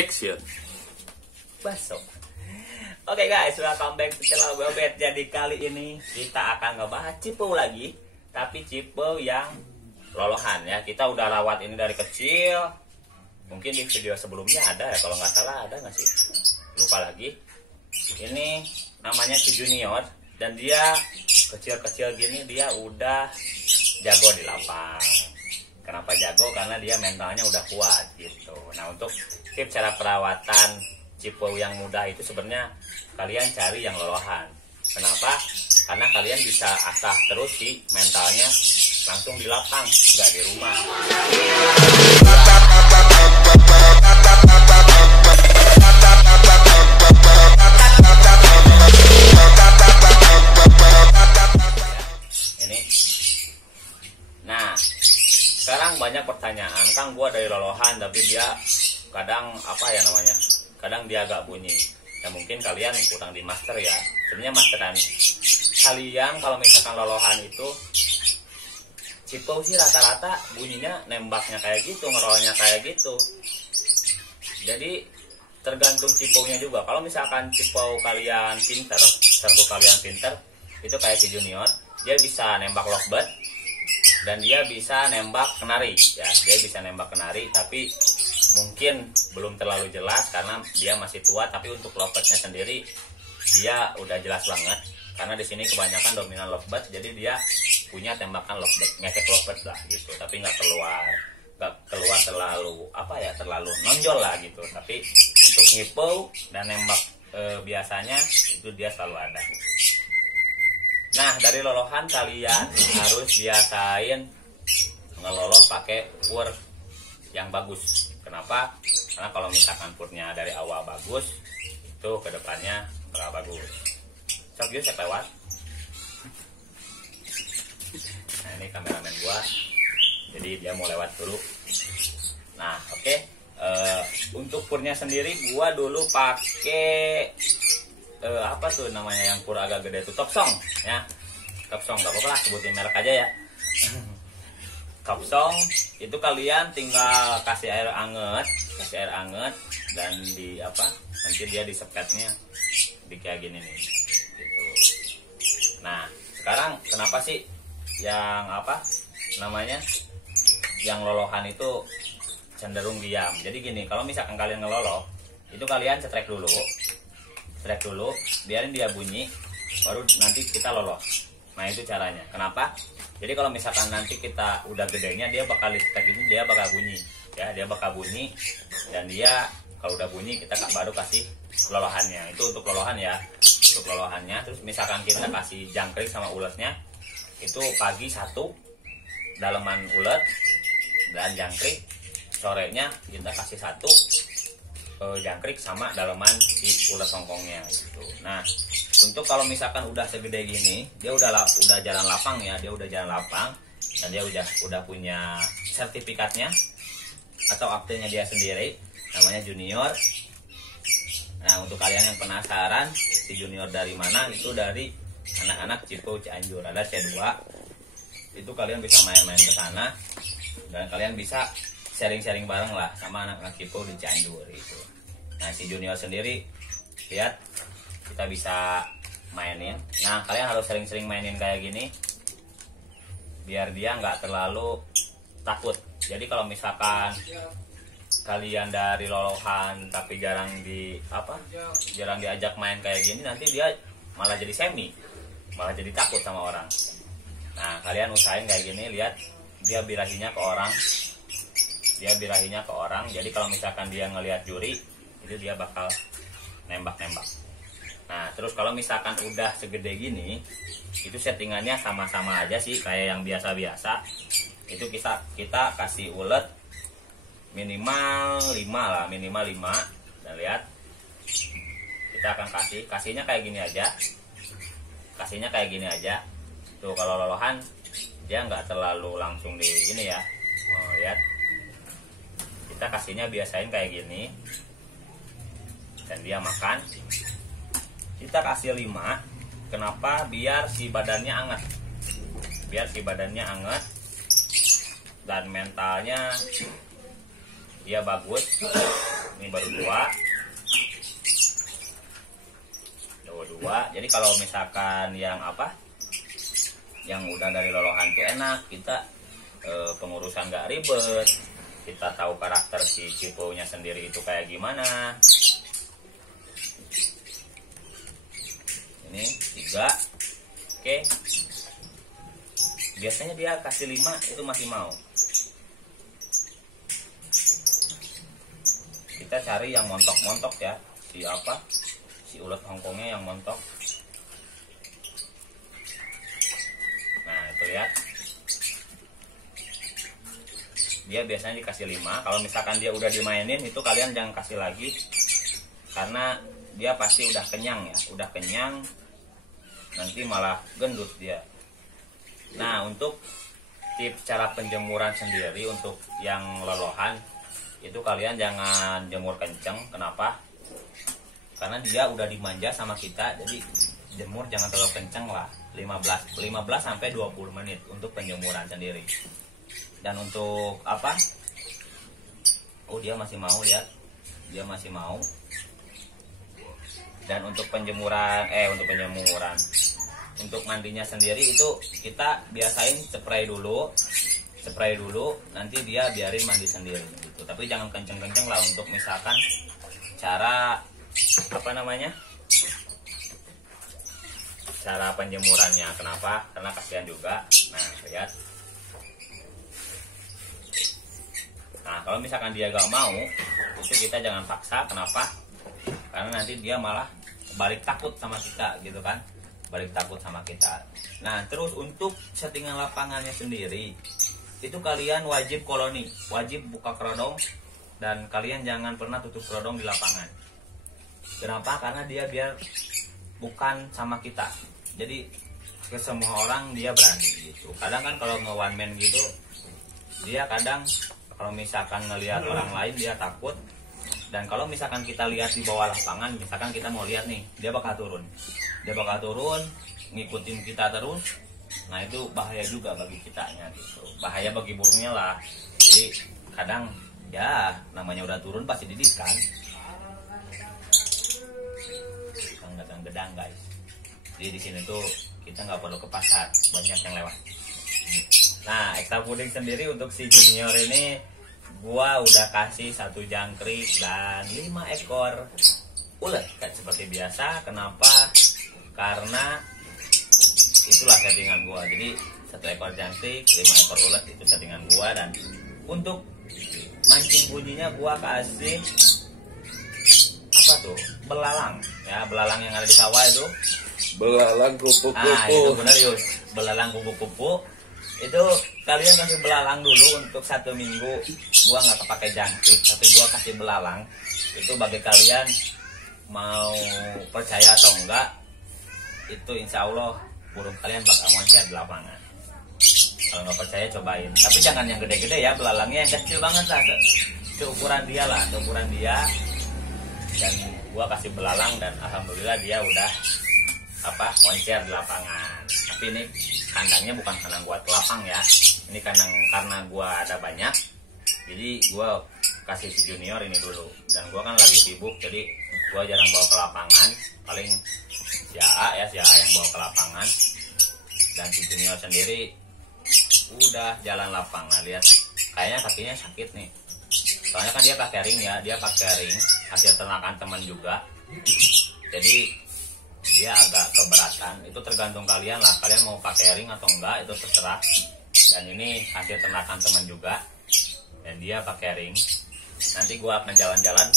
Action. Baso. Oke guys, welcome back to channel Bobet. Jadi kali ini kita akan ngebahas cipau lagi, tapi cipau yang lolohan ya. Kita udah rawat ini dari kecil. Mungkin di video sebelumnya ada ya, kalau nggak salah ada nggak sih? Lupa lagi. Ini namanya si Junior dan dia kecil-kecil gini dia udah jago di lapang. Kenapa jago? Karena dia mentalnya udah kuat gitu. Nah, untuk tips cara perawatan cipau yang muda itu sebenarnya kalian cari yang lolohan. Kenapa? Karena kalian bisa asah terus si mentalnya langsung di lapang, nggak di rumah. Ini. Nah, sekarang banyak pertanyaan, Kang, gua dari lolohan tapi dia kadang apa ya namanya? Kadang dia agak bunyi. Ya mungkin kalian kurang di master ya. Sebenarnya masteran kalian kalau misalkan lolohan itu cipau sih rata-rata bunyinya nembaknya kayak gitu, ngerolnya kayak gitu. Jadi tergantung cipaunya juga. Kalau misalkan cipau kalian pinter, serbu kalian pinter, itu kayak si Junior, dia bisa nembak lovebird dan dia bisa nembak kenari ya. Dia bisa nembak kenari tapi mungkin belum terlalu jelas karena dia masih tua, tapi untuk lovebirdnya sendiri dia udah jelas banget karena di sini kebanyakan dominan lovebird, jadi dia punya tembakan lovebird, ngefek lovebird lah gitu, tapi nggak keluar terlalu apa ya, terlalu nonjol lah gitu. Tapi untuk ngipau dan nembak biasanya itu dia selalu ada. Nah, dari lolohan kalian harus biasain ngelolos pakai fur yang bagus. Kenapa? Karena kalau misalkan furnya dari awal bagus, itu kedepannya bakal bagus. Sok yuk, saya lewat. Nah, ini kameramen gua, jadi dia mau lewat dulu. Nah, oke. Untuk furnya sendiri gua dulu pakai apa tuh namanya yang fur agak gede tuh, Topsong ya. Topsong, nggak apa-apa lah sebutin merek aja ya. Topsong itu kalian tinggal kasih air anget dan di apa, nanti dia di sepetnya di kayak gini nih gitu. Nah, sekarang kenapa sih yang apa namanya yang lolohan itu cenderung diam? Jadi gini, kalau misalkan kalian ngeloloh itu kalian cetrek dulu, biarin dia bunyi, baru nanti kita lolos. Nah, itu caranya. Kenapa? Jadi kalau misalkan nanti kita udah gedenya, dia bakal dicetek gini, dia bakal bunyi ya, dia bakal bunyi dan dia kalau udah bunyi kita baru kasih lolohannya. Itu untuk lolohan ya, untuk lolohannya. Terus misalkan kita kasih jangkrik sama uletnya, itu pagi satu daleman ulet dan jangkrik, sorenya kita kasih satu jangkrik sama daleman si ulet songkongnya gitu. Nah, untuk kalau misalkan udah segede gini, dia udah jalan lapang ya, dia udah jalan lapang dan dia udah punya sertifikatnya atau aktenya dia sendiri, namanya Junior. Nah, untuk kalian yang penasaran si Junior dari mana, itu dari anak-anak Cipau Cianjur, ada C2. Itu kalian bisa main-main ke sana dan kalian bisa sharing-sharing bareng lah sama anak-anak Cipau di Cianjur itu. Nah, si Junior sendiri lihat kita bisa mainin. Nah, kalian harus sering-sering mainin kayak gini biar dia nggak terlalu takut. Jadi kalau misalkan kalian dari lolohan tapi jarang diajak main kayak gini, nanti dia malah jadi malah jadi takut sama orang. Nah, kalian usahain kayak gini, lihat dia birahinya ke orang. Jadi kalau misalkan dia ngelihat juri, itu dia bakal nembak. Nah, terus kalau misalkan udah segede gini, itu settingannya sama-sama aja sih kayak yang biasa-biasa. Itu kita kasih ulet minimal 5 lah, minimal 5. Dan lihat, kita akan kasihnya kayak gini aja. Tuh, kalau lolohan dia nggak terlalu langsung di ini ya. Oh, lihat, kita kasihnya biasain kayak gini dan dia makan. Kita kasih 5. Kenapa? Biar si badannya anget dan mentalnya dia bagus ini baru 2. Jadi kalau misalkan yang yang udah dari lolohan tuh enak, kita pengurusan nggak ribet, kita tahu karakter si ciponya sendiri itu kayak gimana. Ini 3. Oke, biasanya dia kasih 5 itu masih mau. Kita cari yang montok-montok ya, si ulet Hongkongnya yang montok. Nah itu lihat, dia biasanya dikasih 5. Kalau misalkan dia udah dimainin itu kalian jangan kasih lagi, karena dia pasti udah kenyang ya, udah kenyang nanti malah gendut dia. Nah untuk tips cara penjemuran sendiri untuk yang lolohan itu kalian jangan jemur kenceng. Kenapa? Karena dia udah dimanja sama kita, jadi jemur jangan terlalu kenceng lah, 15 sampai 20 menit untuk penjemuran sendiri. Dan untuk dia masih mau, lihat, dia masih mau. Dan untuk penjemuran untuk mandinya sendiri itu kita biasain spray dulu, nanti dia biarin mandi sendiri gitu. Tapi jangan kenceng-kenceng lah untuk misalkan cara cara penjemurannya. Kenapa? Karena kasihan juga. Nah lihat, nah kalau misalkan dia gak mau, itu kita jangan paksa. Kenapa? Karena nanti dia malah balik takut sama kita gitu kan, balik takut sama kita. Nah terus untuk settingan lapangannya sendiri itu kalian wajib koloni, wajib buka kerodong, dan kalian jangan pernah tutup kerodong di lapangan. Kenapa? Karena dia biar bukan sama kita, jadi ke semua orang dia berani gitu. Kadang kan kalau nge-one man gitu, dia kadang kalau misalkan ngelihat orang lain dia takut. Dan kalau misalkan kita lihat di bawah lapangan, misalkan kita mau lihat nih, dia bakal turun ngikutin kita terus. Nah itu bahaya juga bagi kitanya gitu, bahaya bagi burungnya lah. Jadi kadang ya namanya udah turun pasti didikan. Gedang guys. Jadi di sini tuh kita nggak perlu ke pasar, banyak yang lewat. Nah ekstra puding sendiri untuk si junior ini gua udah kasih 1 jangkrik dan 5 ekor ulet kan seperti biasa. Kenapa? Karena itulah settingan gua. Jadi 1 ekor jangkrik, 5 ekor ulet itu settingan gua. Dan untuk mancing bunyinya gua kasih belalang ya, belalang yang ada di sawah itu, belalang kupu-kupu. Nah itu benar Yus, belalang kupu-kupu. Itu kalian kasih belalang dulu untuk 1 minggu. Gua nggak pakai jangkrik, tapi gua kasih belalang. Itu bagi kalian mau percaya atau enggak, itu insya Allah burung kalian bakal moncer di lapangan. Kalau nggak percaya cobain, tapi jangan yang gede-gede ya, belalangnya yang kecil banget lah, seukuran dia lah, seukuran dia. Dan gua kasih belalang dan alhamdulillah dia udah moncer di lapangan. Tapi ini kandangnya bukan kandang buat lapang ya, ini kandang karena gua ada banyak, jadi gua kasih si junior ini dulu. Dan gua kan lagi sibuk, jadi gua jarang bawa ke lapangan, paling si AA yang bawa ke lapangan. Dan si junior sendiri udah jalan lapangan. Lihat, kayaknya kakinya sakit nih, soalnya kan dia pakai ring ya, hasil ternakan teman juga, jadi dia agak keberatan. Itu tergantung kalian lah, kalian mau pakai ring atau enggak itu terserah. Dan ini hasil ternakan teman juga, dan dia pakai ring. Nanti gua akan jalan-jalan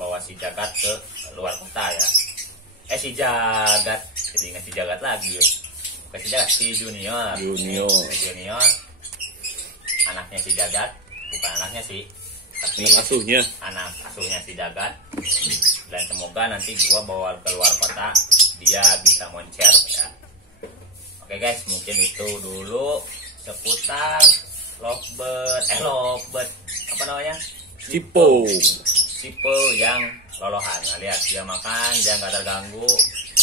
bawa si Jagat ke luar kota ya. Si Jagat, jadi ingat si Jagat lagi ya. Bukan si Jagat, si junior. Junior anaknya si Jagat, bukan anaknya sih, tapi anak asuhnya si Jagat. Dan semoga nanti gua bawa ke luar kota, dia bisa moncer ya. Oke guys, mungkin itu dulu seputar lovebird apa namanya, Cipo yang lolohan. Nah, lihat dia makan, dia nggak terganggu.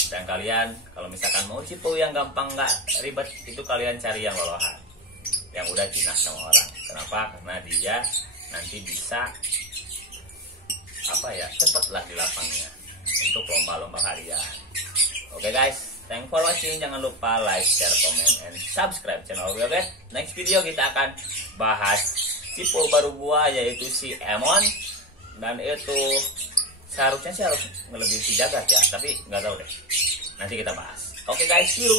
Dan kalian kalau misalkan mau cipo yang gampang nggak ribet, itu kalian cari yang lolohan, yang udah jinak sama orang. Kenapa? Karena dia nanti bisa cepatlah di lapangnya untuk lomba-lomba harian. Oke guys, thanks for watching. Jangan lupa like, share, comment, and subscribe channel gue guys. Next video kita akan bahas tipe baru gua, yaitu si Emon. Dan itu seharusnya sih harus melebihi si Jagat ya, tapi nggak tahu deh. Nanti kita bahas. Oke guys, see you.